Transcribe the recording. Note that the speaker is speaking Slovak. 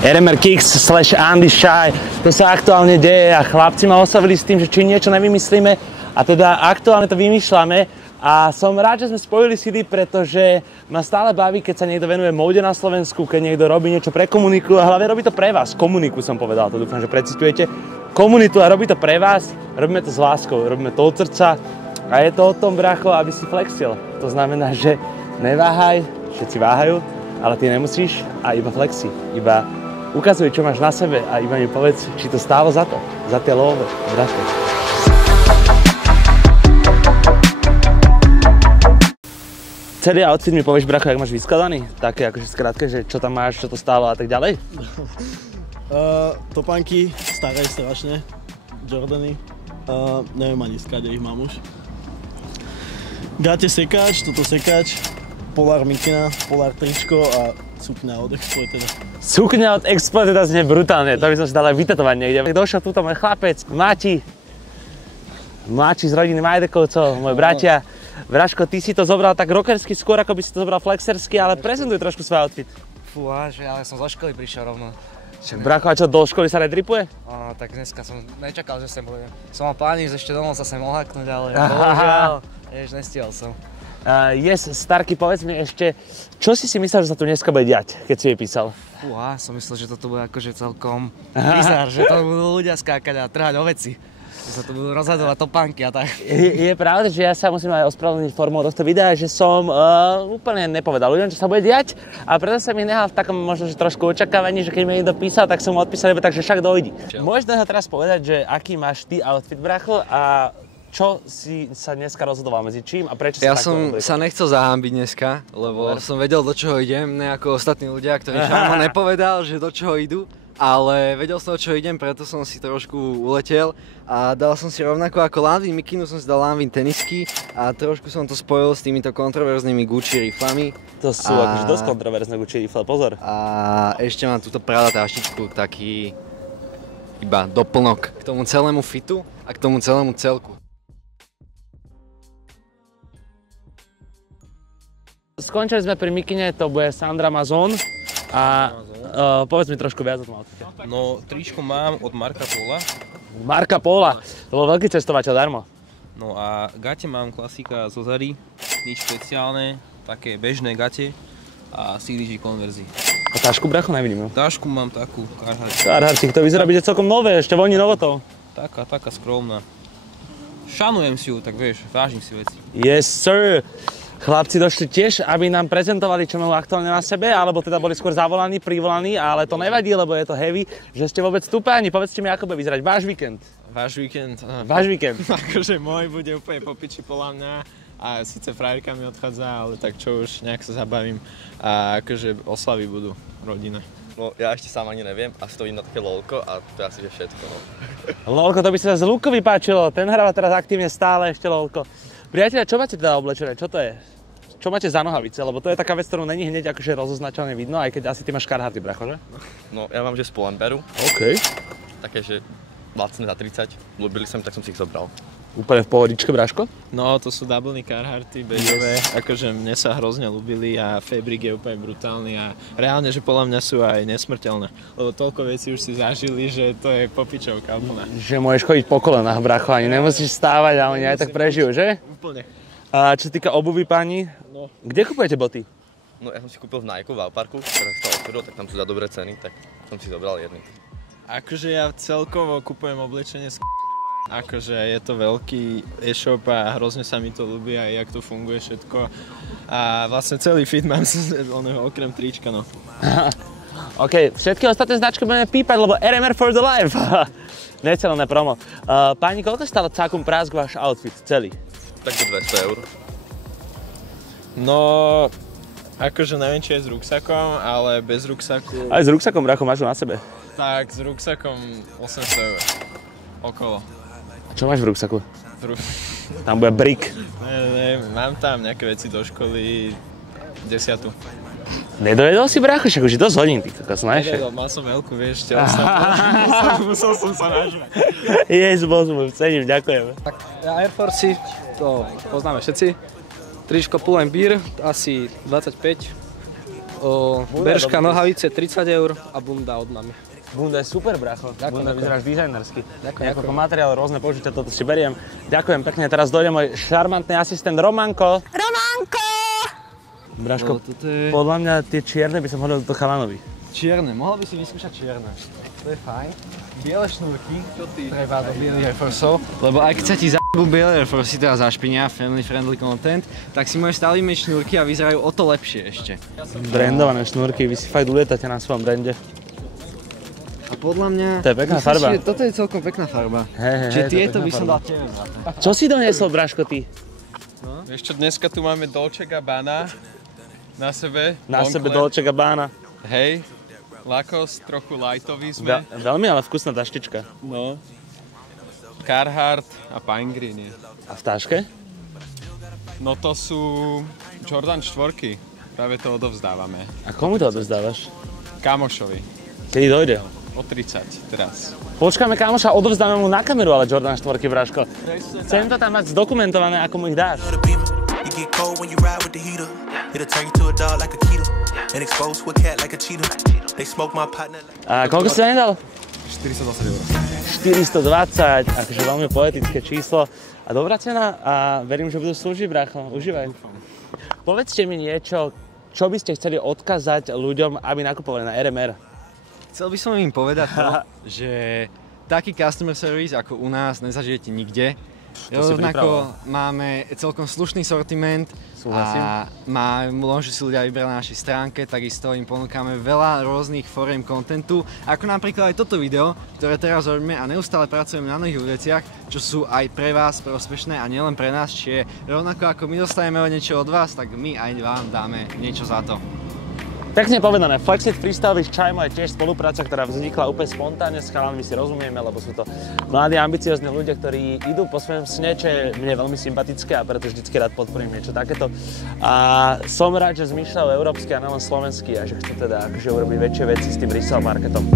RMR Kicks / Andy Shy. To sa aktuálne deje a chlapci ma oslovili s tým, že či niečo nevymyslíme a teda aktuálne to vymýšľame a som rád, že sme spojili sily, pretože ma stále baví, keď sa niekto venuje móde na Slovensku, keď niekto robí niečo pre komuniku a hlavne robí to pre vás. Komuniku som povedal, to dúfam, že precitujete. Komunitu a robí to pre vás, robíme to s láskou, robíme to od srdca a je to o tom, bracho, aby si flexil. To znamená, že neváhaj, všetci váhajú, ale ty nemusíš a iba flexi, iba ukazuj, čo máš na sebe a iba mi povedz, či to stálo za to, za tie love, bracho. Celý outfit mi povieš, bracho, jak máš vyskladaný? Také akože skrátke, že čo tam máš, čo to stálo a tak ďalej? Topánky, staré strašne, Jordany, neviem ani skade ich mám už. Gate sekáč, toto sekáč, Polar mikina, Polar tričko a sukňa od Exploited. Sukňa od Exploited znie brutálne, to by som si dal aj vytetovať niekde. Došiel túto môj chlapec, Máti z rodiny Majdekovcov, môj bratia. Vražko, ty si to zobral tak rockersky skôr, ako by si to zobral flexersky, ale prezentuj trošku svoj outfit. Fúha, že ale som zo školy prišiel rovno. Bracho, a čo, do školy sa nedripuje? Tak dneska som nečakal, že sem budem. Som mal plán ísť ešte domov sa sem ohaknúť, ale bohužiaľ, nestihol som. Starky, povedz mi ešte, čo si myslel, že sa tu dneska bude diať, keď si jej písal? Fúha, som myslel, že toto bude akože celkom bizár, že to budú ľudia skákať a trhať oveci. Že sa tu budú rozhadovať topánky a tak. Je pravda, že ja sa musím aj ospravedlniť formou tohto videa, že som úplne nepovedal ľuďom, čo sa bude diať a preto som ich nehal v takom možno že trošku očakávaní, že keď mi niekto písal, tak som mu odpísal, takže však dojdi. Môžeš ho teraz povedať, že aký máš ty outfit, bracho, a čo si sa dneska rozhodoval medzi čím a prečo ja som sa nechcel zahambiť dneska, lebo som vedel, do čoho idem, ne ako ostatní ľudia, ktorí Šalmo nepovedal, že do čoho idú. Ale vedel som, o čo idem, preto som si trošku uletel a dal som si rovnako ako Lanvin mikinu, som si dal Lanvin tenisky a trošku som to spojil s týmito kontroverznými Gucci riflami. To sú akože dosť kontroverzné Gucci rifle, pozor. A ešte mám túto Prada taštičku, taký iba doplnok k tomu celému fitu a k tomu celému celku. Skončili sme pri mikine, to bude Sandra Amazon a povedz mi trošku viac o tom outfite. No, tričko mám od Marca Pola. Marca Pola, to bol veľký cestovateľ darmo. No a gate mám klasika zo Zary, nič špeciálne, také bežné gate a CDG konverzí. A tašku, bracho, nevidím. Tašku mám takú Carhartt. Carhartt, to vyzerá byť celkom nové, ešte voní novotou. Taká skromná. Šanujem si ju, tak vieš, vážim si veci. Yes, sir. Chlapci došli tiež, aby nám prezentovali, čo majú aktuálne na sebe, alebo teda boli skôr zavolaní, privolaní, ale to nevadí, lebo je to heavy, že ste vôbec tu páni. Povedzte mi, ako bude vyzerať váš víkend. Váš víkend? Váš víkend. Akože môj bude úplne po piči podľa mňa a síce frajerka mi odchádza, ale tak čo už, nejak sa zabavím a akože oslavy budú rodina. No ja ešte sám ani neviem a stojím na také lolko a to je asi všetko. No. Lolko, to by sa z Lukovi páčilo, ten hráva teraz aktívne stále ešte lolko. Priatelia, čo máte teda oblečené? Čo to je? Čo máte za nohavice? Lebo to je taká vec, ktorú není hneď akože rozoznačeľne vidno, aj keď asi ty máš Carhartty, bracho, že? No ja mám, že z Pull&Bearu. OK. Také, že lacné za 30. Ľúbili som, tak som si ich zobral. Úplne v pohodičke, braško? No, to sú double Carhartty, bežové. Akože mne sa hrozne ľúbili a Fabric je úplne brutálny a reálne, že podľa mňa sú aj nesmrteľné. Lebo toľko vecí už si zažili, že to je popičovka úplná. Že môžeš chodiť po kolenách, bracho, ani nemusíš stávať a oni aj tak prežijú, že? Úplne. A čo sa týka obuvy, páni, kde kupujete boty? No ja som si kúpil v Nike v Auparku, ktoré sa otvoril, tak tam sú za dobré ceny, tak som si zobral jedny. Akože ja celkovo kupujem oblečenie z akože je to veľký e-shop a hrozne sa mi to ľúbi a jak to funguje všetko. A vlastne celý fit mám okrem trička, no. OK, všetky ostatné značky budeme pípať, lebo RMR for the life. Necelené promo. Páni, koľko stále cákum prásk váš outfit celý? Tak do 200 eur. No, akože neviem, či je s ruksakom, ale bez ruksaku... Aj s ruksakom, bracho, máš ho na sebe. Tak, s ruksakom 800 eur. Okolo. A čo máš v ruksaku? Tam bude brick. Ne, mám tam nejaké veci do školy, 10. Nedojedol si, brácho? Však už je dosť hodín, ty kokos, najšie. Nedojedol, mal som veľkú, vieš, musel som sa nažrať. Jež, bol cením, ďakujeme. Tak Air Force, to poznáme všetci. Tričko Pull&Bear, asi 25. Beržka nohavice 30 € a bunda od mamy. Bunda je super, bracho. Bunda, vyzeráš dizajnersky. Ďakujem. Materiál rôzne použité, toto si beriem. Ďakujem pekne, teraz dojde môj šarmantný asistent Romanko. Romanko! Braško, podľa mňa tie čierne by som hodil do chalanovi. Čierne, mohol by si vyskúšať čierne. To je fajn. Biele šnúrky, treba do bielých Air Forceov, lebo aj keď sa ti za***ú biele Air Force, teda zašpinia, family friendly content, tak si môžeš stále mať šnúrky a vyzerajú o to lepšie ešte. Brandované šnúrky, vy si fakt uletáte na svojom brande. A podľa mňa... To je pekná farba. Toto je celkom pekná farba. Čiže tieto by som dal tebe. Čo si doniesol, Braško, ty? Vieš čo, dneska tu máme Dolce & Gabbana na sebe. Na sebe Dolce & Gabbana. Hej, Lacoste, trochu lightový sme. Veľmi ale vkusná taštička. No. Carhartt a Pine Green je. A v taške? No to sú Jordan 4. Práve to odovzdávame. A komu to odovzdávaš? Kamošovi. Kedy dojde? O 30 teraz. Počkáme kamoša, odovzdáme mu na kameru, ale Jordan 4, Braško. Chcem to tam mať zdokumentované, ako mu ich dáš. A koľko si to nedal? 420 €. 420, akože veľmi poetické číslo. A dobrá cena a verím, že budú slúžiť, brácho. Užívaj. Povedzte mi niečo, čo by ste chceli odkázať ľuďom, aby nakupovali na RMR. Chcel by som im povedať to, že taký customer service ako u nás nezažijete nikde. Rovnako máme celkom slušný sortiment a môžu si ľudia vybrať na našej stránke, takisto im ponúkame veľa rôznych foriem kontentu, ako napríklad aj toto video, ktoré teraz robíme a neustále pracujeme na nových veciach, čo sú aj pre vás prospešné a nielen pre nás, čiže rovnako ako my dostaneme niečo od vás, tak my aj vám dáme niečo za to. Pekne povedané, Flexit Freestyle with Chimo je tiež spolupráca, ktorá vznikla úplne spontánne, s chalanmi si rozumieme, lebo sú to mladí, ambiciózni ľudia, ktorí idú po svojom sne, čo je mne veľmi sympatické a preto vždycky rád podporím niečo takéto. A som rád, že zmýšľajú európsky a nielen slovenský a že chcú teda akože urobiť väčšie veci s tým resale marketom.